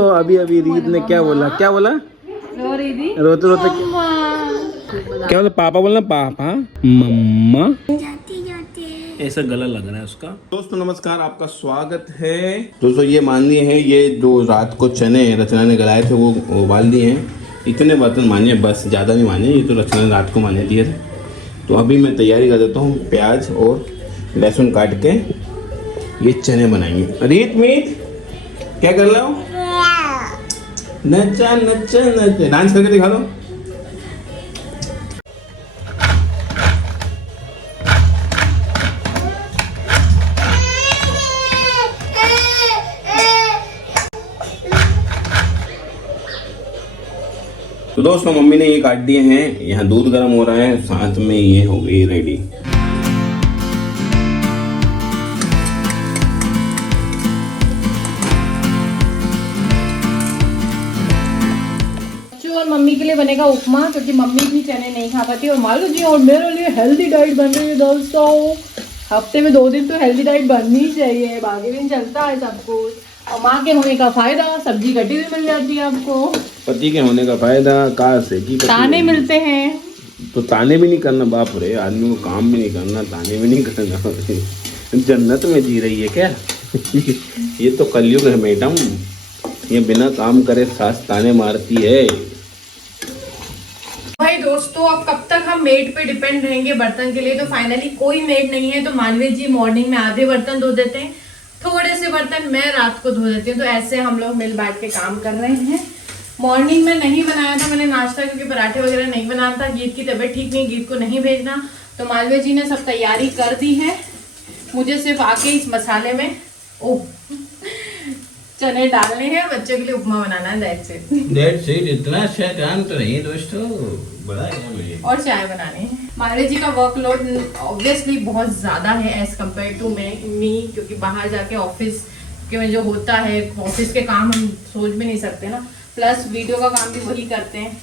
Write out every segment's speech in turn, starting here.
तो अभी रीत ने क्या बोला रोते रोते क्या बोला? पापा बोलना, पापा मम्मा ऐसा गला लग रहा है उसका। दोस्तों नमस्कार, आपका स्वागत है। दोस्तों ये मान लिए हैं, ये जो रात को चने रचना ने गलाए थे वो उबाल दिए हैं। इतने बर्तन माने, बस ज़्यादा नहीं माने, ये तो रचना ने रात को माने दिए थे। तो अभी मैं तैयारी कर देता हूँ, प्याज और लहसुन काट के ये चने बनाएंगे। रीत मीत क्या कर रहे हो? नचा नचा नचा, डांस करके दिखा दो। तो दोस्तों मम्मी ने ये काट दिए हैं, यहाँ दूध गर्म हो रहा है, साथ में ये हो गई रेडी। और मम्मी के लिए बनेगा उपमा, क्योंकि मम्मी भी चने नहीं खा पाती और मालू जी और मेरे लिए हेल्दी डाइट बन रही है दोस्तों। हफ्ते में 2 दिन तो हेल्दी डाइट बननी ही चाहिए, बाकी दिन चलता है सब कुछ। और माँ के होने का फायदा, सब्जी कटी हुई मिल जाती है आपको। पति के होने का फायदा कहाँ से? कि ताने मिलते हैं। तो ताने भी नहीं करना, बाप रे, आदमी को काम भी नहीं करना, ताने भी नहीं करना। जन्नत में जी रही है क्या? ये तो कलयुग है मैडम, ये बिना काम करे सास ताने मारती है। भाई दोस्तों, अब कब तक हम मेड पे डिपेंड रहेंगे बर्तन के लिए? तो फाइनली कोई मेड नहीं है, तो मानवीर जी मॉर्निंग में आधे बर्तन धो देते हैं, थोड़े से बर्तन मैं रात को धो देती हूँ। तो ऐसे हम लोग मिल बैठ के काम कर रहे हैं। मॉर्निंग में नहीं बनाया था मैंने नाश्ता, क्योंकि पराठे वगैरह नहीं बनाना था। गीत की तबीयत ठीक नहीं, गीत को नहीं भेजना, तो मालवीर जी ने सब तैयारी कर दी है। मुझे सिर्फ आके इस मसाले में चने डालने हैं, बच्चों के लिए उपमा बनाना है। That's it. इतना अच्छा काम तो नहीं दोस्तों, बड़ा है। और चाय बनानी है। मालवीर जी का वर्कलोड ऑब्वियसली बहुत ज़्यादा है एज कम्पेयर टू मी, क्योंकि बाहर जाके ऑफिस के में जो होता है, ऑफिस के काम हम सोच भी नहीं सकते ना, प्लस वीडियो का काम भी वही करते हैं।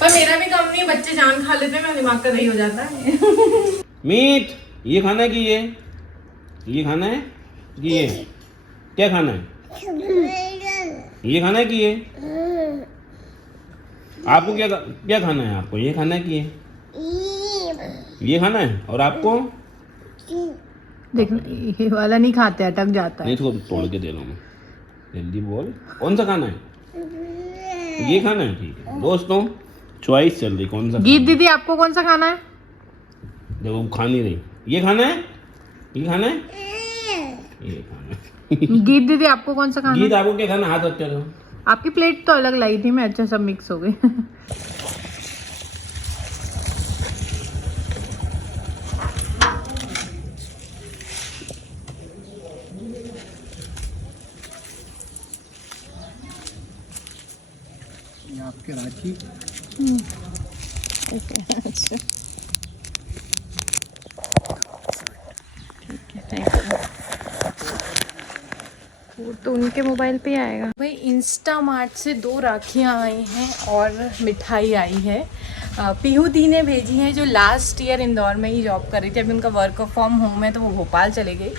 पर मेरा भी काम नहीं, बच्चे जान खा लेते हैं, मेरा दिमाग का दही हो जाता है। मीट ये खाना है कि ये खाना है कि ये क्या खाना है? ये खाना है कि आपको क्या खाना है? आपको ये खाना है कि ये खाना है? और आपको देखो ये वाला नहीं खाते, अटक जाता है। नहीं, इसको तोड़ के दे रहा हूँ मैं, जल्दी बोल, कौन सा खाना है? ये खाना है, ठीक है। दोस्तों चॉइस चल रही, कौन सा? गीत दीदी आपको कौन सा खाना है? देखो खा नहीं रही। ये खाना है, ये खाना है, ये खाना है। गीत दीदी आपको कौन सा खाना है? गीत आपको क्या खाना? हाथ रख के दो। आपकी प्लेट तो अलग लाई थी मैं, अच्छा सब मिक्स हो गई। आपके राखी अच्छा वो तो उनके मोबाइल पे आएगा। भाई इंस्टा मार्ट से 2 राखियाँ आई हैं और मिठाई आई है। पीहू दी ने भेजी है, जो लास्ट ईयर इंदौर में ही जॉब कर रही थी। अभी उनका वर्क फ्रॉम होम है, तो वो भोपाल चले गई,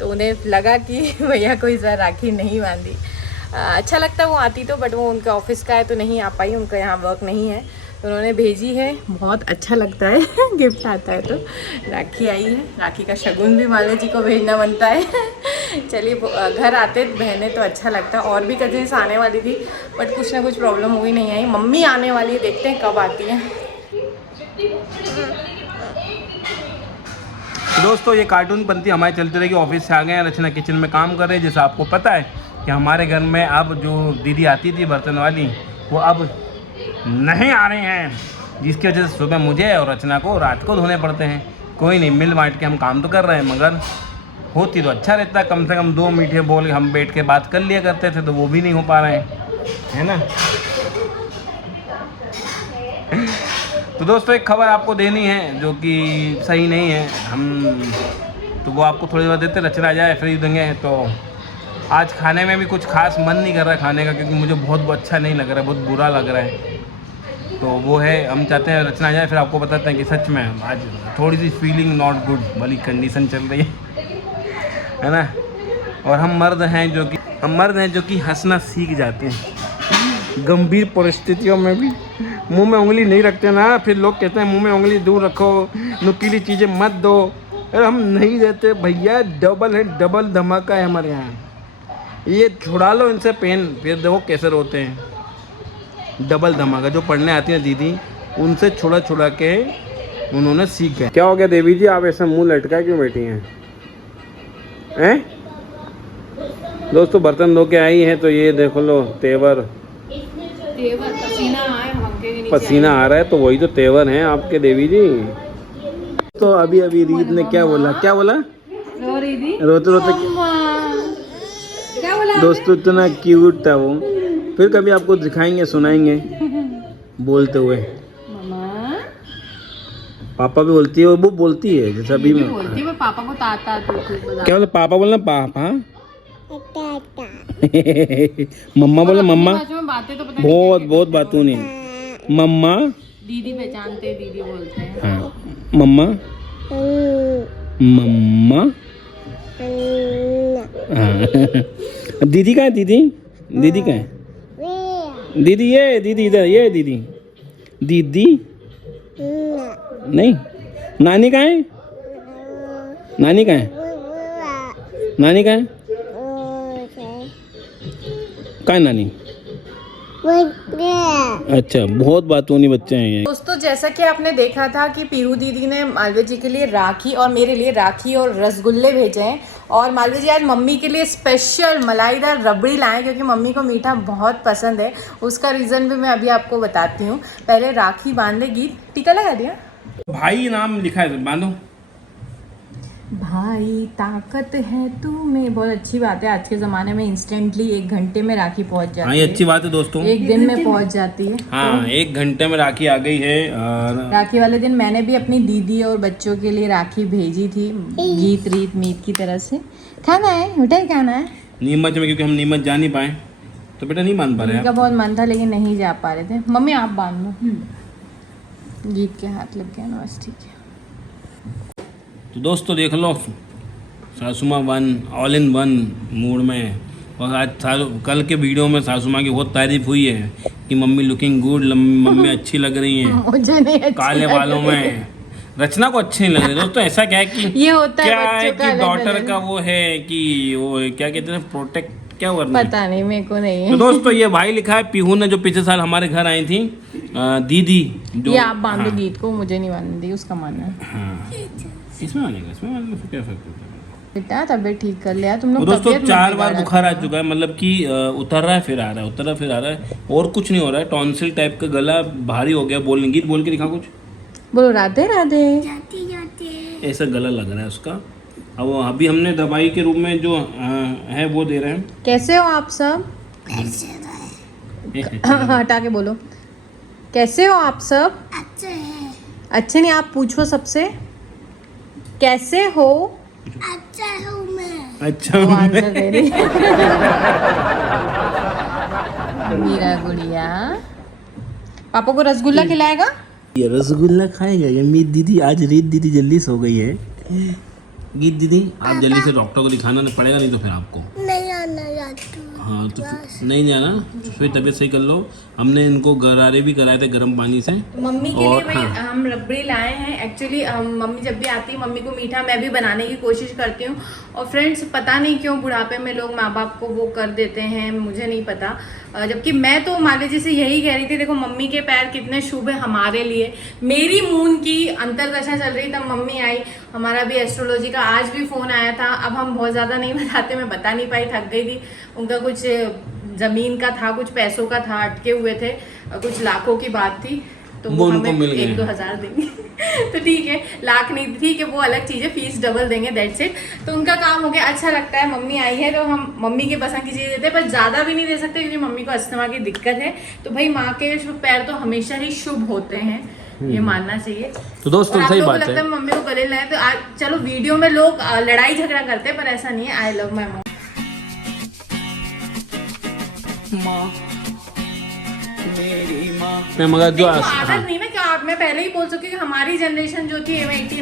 तो उन्हें लगा कि भैया कोई सा राखी नहीं बांधी। अच्छा लगता वो आती तो, बट वो उनका ऑफिस का है तो नहीं आ पाई, उनका यहाँ वर्क नहीं है, तो उन्होंने भेजी है। बहुत अच्छा लगता है गिफ्ट आता है तो। राखी आई है, राखी का शगुन भी माला जी को भेजना बनता है। चलिए घर आते बहनें तो अच्छा लगता है। और भी कजिन्स आने वाली थी, बट कुछ ना कुछ प्रॉब्लम हुई, नहीं आई। मम्मी आने वाली है, देखते हैं कब आती है। दोस्तों ये कार्टून पंथी हमारी चलती रहेगी। ऑफिस से आ गए हैं, रचना किचन में काम कर रहे हैं। जैसा आपको पता है कि हमारे घर में अब जो दीदी आती थी बर्तन वाली, वो अब नहीं आ रही हैं, जिसकी वजह से सुबह मुझे और रचना को रात को धोने पड़ते हैं। कोई नहीं, मिल बांट के हम काम तो कर रहे हैं, मगर होती तो अच्छा रहता। कम से कम 2 मीठे बोल हम बैठ के बात कर लिया करते थे, तो वो भी नहीं हो पा रहे हैं, है ना। तो दोस्तों एक खबर आपको देनी है जो कि सही नहीं है, हम तो वो आपको थोड़ी देर देते, रचना जाए फ्री देंगे। तो आज खाने में भी कुछ खास मन नहीं कर रहा है खाने का, क्योंकि मुझे बहुत अच्छा नहीं लग रहा है, बहुत बुरा लग रहा है। तो वो है, हम चाहते हैं रचना जाए, फिर आपको बताते हैं कि सच में आज थोड़ी सी फीलिंग नॉट गुड वाली कंडीशन चल रही है ना। और हम मर्द हैं जो कि हम मर्द हैं जो कि हंसना सीख जाते हैं गंभीर परिस्थितियों में भी। मुंह में उंगली नहीं रखते ना, फिर लोग कहते हैं मुंह में उंगली दूर रखो, नुकीली चीज़ें मत दो। अरे हम नहीं देते भैया, डबल है, डबल धमाका है हमारे यहाँ। ये छुड़ा लो इनसे पेन, फिर देखो कैसे रोते हैं। डबल धमाका। जो पढ़ने आती हैं दीदी, उनसे छुड़ा छुड़ा के उन्होंने सीख गए। क्या हो गया देवी जी, आप ऐसा मुंह लटका क्यों बैठी हैं? दोस्तों बर्तन धो के आई हैं तो ये देखो लो तेवर पसीना आ रहा है, तो वही तो तेवर हैं आपके देवी जी। तो अभी अभी रीत ने क्या बोला? रोते रोते क्या बोला? दोस्तों इतना क्यूट था वो। फिर कभी आपको दिखाएंगे, सुनाएंगे बोलते हुए। पापा भी बोलती है, वो बोलती है जैसा अभी मैं बोलती है पापा को ताता। क्या बोला? पापा बोलना पापा। मम्मा बोला मम्मा। बहुत बहुत बातों नहीं। मम्मा दीदी पहचानते, दीदी बोलते हैं। हाँ मम्मा मम्मा। हाँ दीदी कहाँ है? दीदी कहाँ है? दीदी ये दीदी इधर, ये दीदी दीदी नहीं। नानी कहाँ है? नानी कहाँ है? नानी कहाँ है? कहाँ है नानी? अच्छा, बहुत बातूनी बच्चे हैं ये। दोस्तों जैसा कि आपने देखा था कि पीहू दीदी ने मालवी जी के लिए राखी और मेरे लिए राखी और रसगुल्ले भेजे हैं, और मालवी जी आज मम्मी के लिए स्पेशल मलाईदार रबड़ी लाए क्योंकि मम्मी को मीठा बहुत पसंद है। उसका रीज़न भी मैं अभी आपको बताती हूँ। पहले राखी बांधे, गीत टीका लगा दिया। भाई नाम लिखा है, बांधो। भाई ताकत है तू में, बहुत अच्छी बात है। आज के ज़माने में इंस्टेंटली 1 घंटे में राखी पहुंच जाती है। हाँ ये अच्छी बात है दोस्तों, 1 दिन में पहुंच जाती है। हाँ 1 घंटे में राखी आ गई है। राखी वाले दिन मैंने भी अपनी दीदी और बच्चों के लिए राखी भेजी थी, गीत रीत मीत की तरह से। खाना है, मिठाई खाना है नीमच में, क्योंकि हम नीमच जा नहीं पाए तो बेटा नहीं बांध पा रहे। उनका बहुत मन था लेकिन नहीं जा पा रहे थे। मम्मी आप बांध लो। गीत के हाथ लग गया ना, बस ठीक है। तो दोस्तों देख लो, सासुमा 1 ऑल इन 1 मूड में। और आज कल के वीडियो में सासुमा की बहुत तारीफ हुई है कि मम्मी लुकिंग गुड, मम्मी अच्छी लग रही हैं। मुझे नहीं अच्छी काले बालों में। रचना को अच्छी नहीं लग रही दोस्तों। ऐसा क्या है कि ये होता क्या है है बच्चों कि का डॉटर का वो है कि वो क्या कहते हैं, प्रोटेक्ट क्या वर्ड है? पता नहीं, मेरे को नहीं है। तो दोस्तों ये भाई लिखा है पीहू ने, जो पिछले साल हमारे घर आई थी दीदी जो। ये आप बांधो गीत को, मुझे नहीं बांधने दी, उसका मन है। हाँ इसमें आनेगा, इसमें आने से क्या फर्क पड़ता है? बेटा तबीयत ठीक कर लिया तुम लोग। दोस्तों 4 बार बुखार आ चुका है, मतलब कि उतर रहा है फिर आ रहा है, उतर रहा है फिर आ रहा है, और कुछ नहीं हो रहा है। टॉन्सिल टाइप का, गला भारी हो गया। बोलने गीत बोल के दिखा कुछ, बोलो राधे राधे। ऐसा गला लग रहा है उसका। अब अभी हमने दवाई के रूप में जो है वो दे रहे हैं। कैसे हो आप सब? हटा के बोलो, कैसे हो आप सब? अच्छे नहीं, आप पूछो सबसे, कैसे हो? अच्छा अच्छा आंसर दे रही मेरा गुड़िया। पापा को रसगुल्ला खिलाएगा? ये रसगुल्ला खाएगा ये मेरी दीदी। आज रीत दीदी जल्दी सो गई है। गीत दीदी आप जल्दी से डॉक्टर को दिखाना पड़ेगा, नहीं तो फिर आपको नहीं आना यार। हाँ तो नहीं जाना, तो फिर तबीयत सही कर लो। हमने इनको गरारे भी कराए थे गर्म पानी से। मम्मी के लिए भाई हाँ। हम रबड़ी लाए हैं। एक्चुअली मम्मी जब भी आती है, मम्मी को मीठा मैं भी बनाने की कोशिश करती हूँ। और फ्रेंड्स पता नहीं क्यों बुढ़ापे में लोग माँ बाप को वो कर देते हैं, मुझे नहीं पता। जबकि मैं तो माले जी से यही कह रही थी, देखो मम्मी के पैर कितने शुभ है हमारे लिए। मेरी मून की अंतरदशा चल रही, तब मम्मी आई। हमारा भी एस्ट्रोलॉजी का आज भी फोन आया था। अब हम बहुत ज़्यादा नहीं बताते, मैं बता नहीं पाई, थक गई थी। उनका कुछ ज़मीन का था, कुछ पैसों का था, अटके हुए थे, कुछ लाखों की बात थी, तो वो हमें 1-2 हज़ार देंगे। तो ठीक है, लाख नहीं, ठीक है, वो अलग चीज़ है, फीस डबल देंगे, दैट्स इट। तो उनका काम हो गया। अच्छा लगता है, मम्मी आई है तो हम मम्मी के पसंद की चीज़ देते हैं, पर ज़्यादा भी नहीं दे सकते क्योंकि मम्मी को अस्थमा की दिक्कत है। तो भाई माँ के पैर तो हमेशा ही शुभ होते हैं, ये मानना चाहिए। तो दोस्तों सही बात लगता है मम्मी को गले लगाए, तो आज चलो वीडियो में लोग लड़ाई झगड़ा करते हैं, पर ऐसा नहीं है। I love my mom. मगर जो आदत नहीं ना कि आप, मैं पहले ही बोल चुकी कि हमारी जनरेशन जो थी 89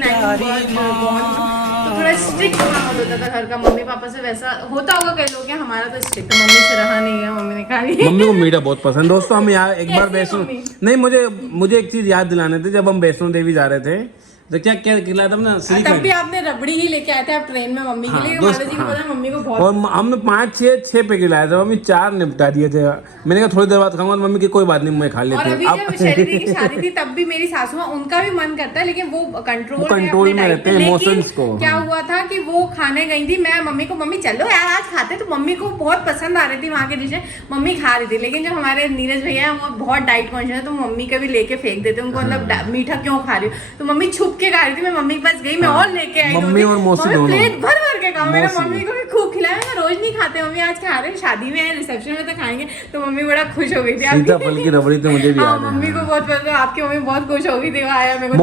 तो थोड़ा स्ट्रिक्ट माहौल होता था घर का। मम्मी पापा से वैसा होता होगा कई लोग, हमारा तो स्ट्रिक्ट, मम्मी से रहा नहीं है, मम्मी ने कहा मम्मी को मीठा बहुत पसंद। दोस्तों हम यहाँ एक बार वैष्णो नहीं, मुझे एक चीज याद दिलाने थे, जब हम वैष्णो देवी जा रहे थे तो क्या क्या खिलाया था ना, तब भी आपने रबड़ी ही लेके आए थे आप ट्रेन में मम्मी के लिए। माता जी को पता है मम्मी को बहुत, और हमने 5-6 पैकेट लाए थे, मम्मी 4 निपटा दिए थे। मैंने कहा थोड़ी देर बाद खाऊंगा, मम्मी की कोई बात नहीं मैं खा लेती हूँ। और अभी जब शैली दी की शादी थी तब भी मेरी सासू माँ, उनका भी मन करता है लेकिन वो कंट्रोल में रहते हैं इमोशंस को। क्या हुआ था कि वो खाने गई थी, मैं मम्मी को, मम्मी चलो यार आज खाते, तो मम्मी को बहुत पसंद आ रही थी वहाँ की डिशें, मम्मी खा रही थी। लेकिन जब हमारे नीरज भैया वो बहुत डाइट कॉन्शियस है तो मम्मी का भी लेके फेंक देते, उनको मतलब मीठा क्यों खा रही हो, तो मम्मी छुप के खा रही थी। मैं मम्मी के पास गई, मैं और लेके आई, मम्मी और मौसी दोनों प्लेट भर भर के खाओ। मैंने मम्मी को भी खूब खिलाया, मैं रोज नहीं खाते, मम्मी आज खा रहे हैं, शादी में है, रिसेप्शन में तो खाएंगे, तो मम्मी बड़ा खुश हो गई थी। सीताफल की रबड़ी तो मुझे भी याद है। मम्मी को बहुत पसंद, आपकी मम्मी बहुत खुश हो गई थी, वो आया मेरे को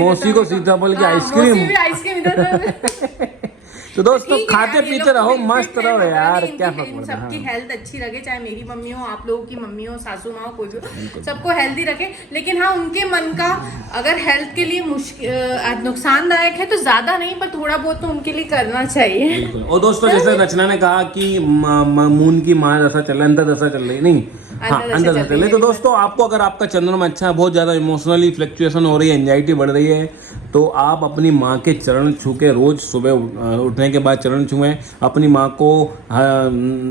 मौसी को सीताफल की आइसक्रीम इधर। तो दोस्तों खाते पीते रहो, मस्त रहो यार, क्या फर्क इन पड़ता है। सबकी हेल्थ अच्छी रखे, चाहे मेरी मम्मी हो, आप लोगों की मम्मी हो, सासू माँ हो, कोई भी हो, सबको हेल्दी रखे। लेकिन हाँ, उनके मन का अगर हेल्थ के लिए नुकसानदायक है तो ज्यादा नहीं, पर थोड़ा बहुत तो उनके लिए करना चाहिए। और दोस्तों जैसे रचना ने कहा कि मून की माँ दशा चल रही, अंदर दशा चल रही, नहीं हाँ अंदर दशा चल रही। तो दोस्तों आपको अगर आपका चंद्रमा अच्छा है, बहुत ज्यादा इमोशनली फ्लक्चुएशन हो रही है, एंजाइटी बढ़ रही है, तो आप अपनी माँ के चरण छू के रोज सुबह उठने के बाद चरण छुएं। अपनी माँ को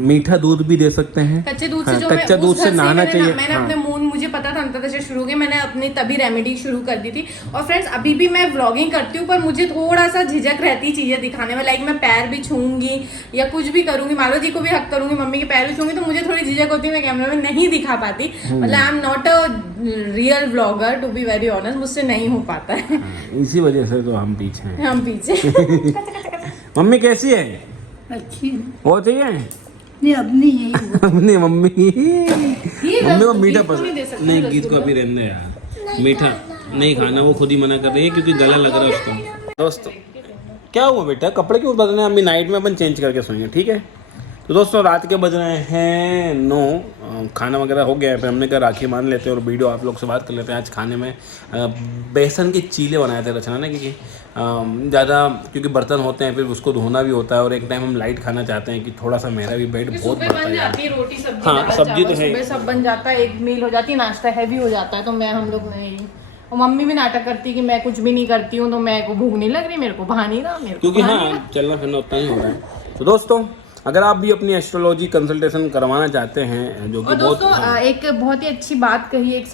मीठा दूध भी दे सकते हैं, कच्चे दूध से, जो कच्चा दूध से नहाना चाहिए। मैंने अपने मून, मुझे पता था अंतर दशा शुरू हो गई, मैंने अपनी तभी रेमेडी शुरू कर दी थी। और फ्रेंड्स अभी भी मैं व्लॉगिंग करती हूँ, पर मुझे थोड़ा सा झिझक रहती चीजें दिखाने में, लाइक मैं पैर भी छूंगी या कुछ भी करूंगी, मालो जी को भी हक करूंगी, मम्मी के पैर भी छूंगी, तो मुझे थोड़ी झिझक होती है, मैं कैमरा में नहीं दिखा पाती। मतलब I am not a real vlogger, to be very honest, मुझसे नहीं हो पाता है, इसी वजह से तो हम पीछे हैं। हम पीछे। मम्मी कैसी है? अच्छी वो चाहिए नहीं, अपनी है अपनी मम्मी को मीठा गीत को पसंद नहीं दे सकते नहीं, रसगुल्ला। गीत को अभी रहने दे यार, मीठा नहीं खाना, वो खुद ही मना कर रही है क्योंकि गला लग रहा है उसका। दोस्तों क्या हुआ बेटा, कपड़े क्यों बदलने, अभी नाइट में अपन चेंज करके सोएंगे, ठीक है। तो दोस्तों रात के बज रहे हैं 9, खाना वगैरह हो गया है, फिर हमने कहा राखी मान लेते हैं और वीडियो आप लोग से बात कर लेते हैं। आज खाने में बेसन के चीले बनाए थे रचना ने, क्योंकि बर्तन होते हैं, फिर उसको धोना भी होता है, और एक टाइम हम लाइट खाना चाहते हैं कि थोड़ा सा मेरा भी वेट बहुत बढ़ता है। जाती है रोटी सब्जी, हाँ सब्जी तो है, सब बन जाता है, एक मील हो जाती है, नाश्ता हैवी हो जाता है, तो मैं हम लोग नहीं, और मम्मी भी नाटक करती है कि मैं कुछ भी नहीं करती हूँ, तो मैं को भूख नहीं लग रही, मेरे को भा नहीं रहा, मेरे को क्योंकि हाँ चलना फिरना उतना ही हो रहा है। तो दोस्तों अगर आप भी अपनी एस्ट्रोलॉजी कंसल्टेशन करवाना चाहते हैं, जो कि दोस्तों एक बहुत ही अच्छी बात कही एक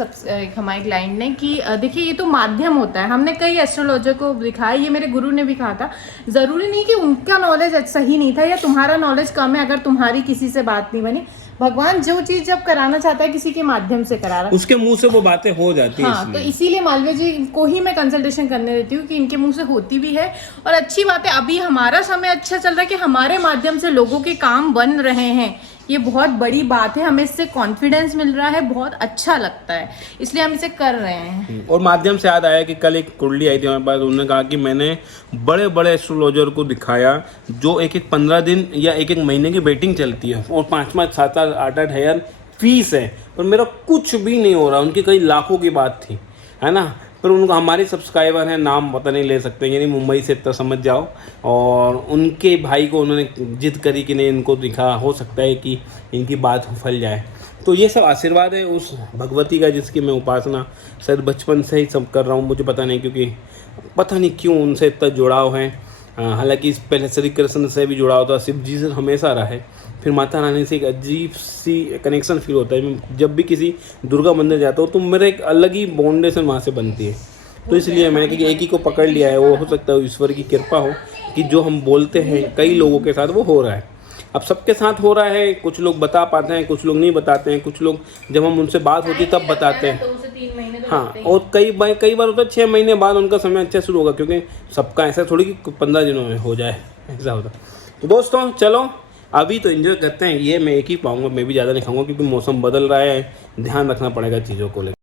हमारे क्लाइंट ने कि देखिए ये तो माध्यम होता है, हमने कई एस्ट्रोलॉजर को दिखाया, ये मेरे गुरु ने भी कहा था, जरूरी नहीं कि उनका नॉलेज सही नहीं था या तुम्हारा नॉलेज कम है अगर तुम्हारी किसी से बात नहीं बनी। भगवान जो चीज जब कराना चाहता है किसी के माध्यम से करा रहा है, उसके मुंह से वो बातें हो जाती है। हाँ, तो इसीलिए मालवीय जी को ही मैं कंसल्टेशन करने देती हूँ कि इनके मुंह से होती भी है। और अच्छी बात है अभी हमारा समय अच्छा चल रहा है कि हमारे माध्यम से लोगों के काम बन रहे हैं, ये बहुत बड़ी बात है, हमें इससे कॉन्फिडेंस मिल रहा है, बहुत अच्छा लगता है, इसलिए हम इसे कर रहे हैं। और माध्यम से याद आया कि कल एक कुंडली आई थी हमारे पास, उन्होंने कहा कि मैंने बड़े बड़े एस्ट्रोलॉजर को दिखाया जो एक 15 दिन या एक महीने की वेटिंग चलती है और 5-5, 7-7, 8-8 हज़ार फीस है, पर मेरा कुछ भी नहीं हो रहा। उनकी कई लाखों की बात थी, है ना, पर उनका हमारे सब्सक्राइबर हैं, नाम पता नहीं ले सकते, यानी मुंबई से इतना समझ जाओ, और उनके भाई को उन्होंने जिद करी कि नहीं इनको दिखा, हो सकता है कि इनकी बात फल जाए। तो ये सब आशीर्वाद है उस भगवती का जिसकी मैं उपासना शायद बचपन से ही सब कर रहा हूँ, मुझे पता नहीं, क्योंकि पता नहीं क्यों उनसे इतना जुड़ाव है। हालांकि पहले श्री कृष्ण से भी जुड़ाव था, शिव जी से हमेशा रहा है, फिर माता रानी से एक अजीब सी कनेक्शन फील होता है। मैं जब भी किसी दुर्गा मंदिर जाता हूँ तो मेरा एक अलग ही बॉन्डेशन वहाँ से बनती है, तो इसलिए मैंने कहा कि एक ही को पकड़ लिया है, वो हो सकता है ईश्वर की कृपा हो कि जो हम बोलते हैं कई लोगों के साथ वो हो रहा है। अब सबके साथ हो रहा है, कुछ लोग बता पाते हैं, कुछ लोग नहीं बताते हैं, कुछ लोग जब हम उनसे बात होती है तब बताते हैं। हाँ, और कई बार होता है 6 महीने बाद उनका समय अच्छा शुरू होगा, क्योंकि सबका ऐसा थोड़ी कि 15 दिनों में हो जाए, ऐसा होता। तो दोस्तों चलो अभी तो एंजॉय करते हैं, ये मैं एक ही पाऊंगा, मैं भी ज़्यादा नहीं खाऊंगा क्योंकि मौसम बदल रहा है, ध्यान रखना पड़ेगा चीज़ों को लेकर।